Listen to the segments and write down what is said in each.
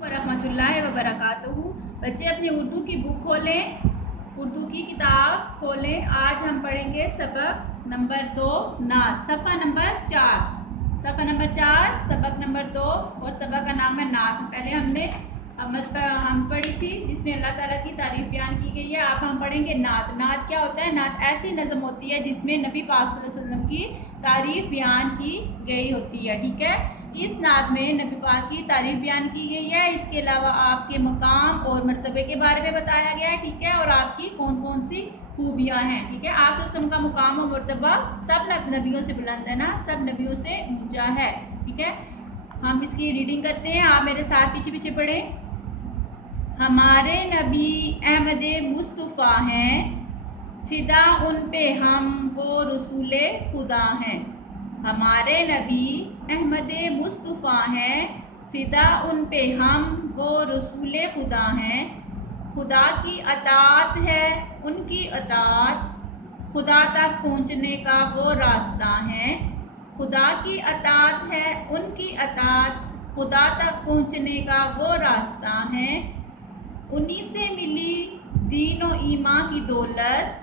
वरहमतुल्लाहि वबरकातुहू। बच्चे अपनी उर्दू की बुक खोलें, उर्दू की किताब खोलें। आज हम पढ़ेंगे सबक नंबर 2 नात, सफ़ा नंबर 4, सफ़ा नंबर 4, सबक नंबर 2 और सबक का नाम है नात। पहले हमने हम पढ़ी थी जिसमें अल्लाह ताला की तारीफ बयान की गई है। अब हम पढ़ेंगे नात। नात क्या होता है? नात ऐसी नज़म होती है जिसमें नबी पाक सल्लल्लाहु अलैहि वसल्लम की तारीफ बयान की गई होती है। ठीक है, इस नात में नबी पाक की तारीफ बयान की गई है। इसके अलावा आपके मकाम और मर्तबे के बारे में बताया गया है। ठीक है, और आपकी कौन कौन सी खूबियाँ हैं। ठीक है, आप वसल्लम का मुकाम और मर्तबा सब नबियों से बुलंद है ना, सब नबियों से ऊंचा है। ठीक है, हम इसकी रीडिंग करते हैं, आप मेरे साथ पीछे पीछे पढ़ें। हमारे नबी अहमद मुस्तफ़ा हैं, फिदा उन पे हम वो रसूले खुदा हैं। हमारे नबी अहमद मुस्तफ़ा हैं, फिदा उन पे हम वो रसूले खुदा हैं। खुदा की अताअत है उनकी अताअत, खुदा तक पहुँचने का वो रास्ता है। खुदा की अताअत है उनकी अताअत, खुदा तक पहुँचने का वो रास्ता है। उन्हीं से मिली दीन व ईमान की दौलत,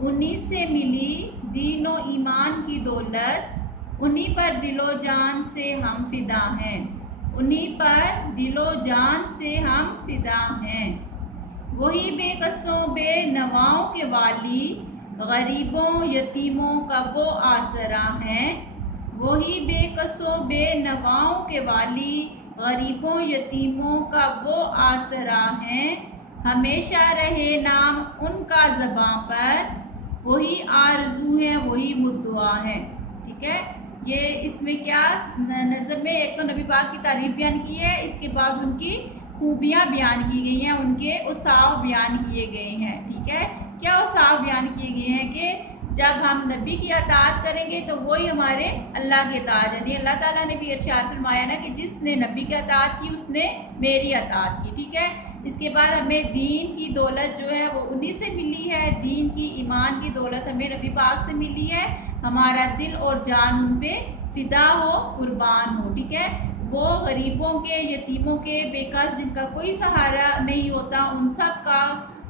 उन्हीं से मिली दीन व ईमान की दौलत। उन्हीं पर दिलो जान से हम फिदा हैं, उन्हीं पर दिलो जान से हम फिदा हैं। वही बेकसों बेनवाओं के वाली, गरीबों यतीमों का वो आसरा है। वही बेकसों बेनवाओं के वाली, गरीबों यतीमों का वो आसरा है। हमेशा रहे नाम उनका ज़बां पर, वही आरज़ू है वही मुद्दुआ है। ठीक है, ये इसमें क्या नज़म में एक तो नबी पाक की तारीफ बयान की है, इसके बाद उनकी खूबियाँ बयान की गई हैं, उनके औसाफ बयान किए गए हैं। ठीक है, क्या औसाफ बयान किए गए हैं कि जब हम नबी की अताअत करेंगे तो वही हमारे अल्लाह की अताअत है। अल्लाह ताला ने भी इरशाद फरमाया ना कि जिसने नबी की अताअत की उसने मेरी अताअत की। ठीक है, इसके बाद हमें दीन की दौलत जो है वो उन्हीं से मिली है। दीन की ईमान की दौलत हमें नबी पाक से मिली है। हमारा दिल और जान उन पे फिदा हो, कुर्बान हो। ठीक है, वो गरीबों के यतीमों के बेकस जिनका कोई सहारा नहीं होता, उन सब का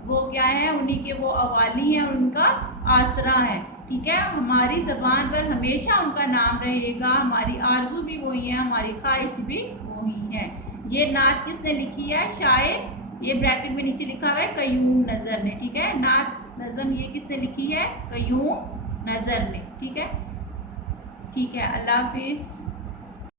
वो क्या है, उन्हीं के वो अवाली हैं, उनका आसरा है। ठीक है, हमारी ज़बान पर हमेशा उनका नाम रहेगा। हमारी आरज़ू भी वही है, हमारी ख्वाहिश भी वही है। ये नात किसने लिखी है? शायर, ये ब्रैकेट में नीचे लिखा हुआ है क़य्यूम नज़र ने। ठीक है, नात नज़म ये किसने लिखी है? क़य्यूम नज़र ने। ठीक है, अल्लाह हाफिज़।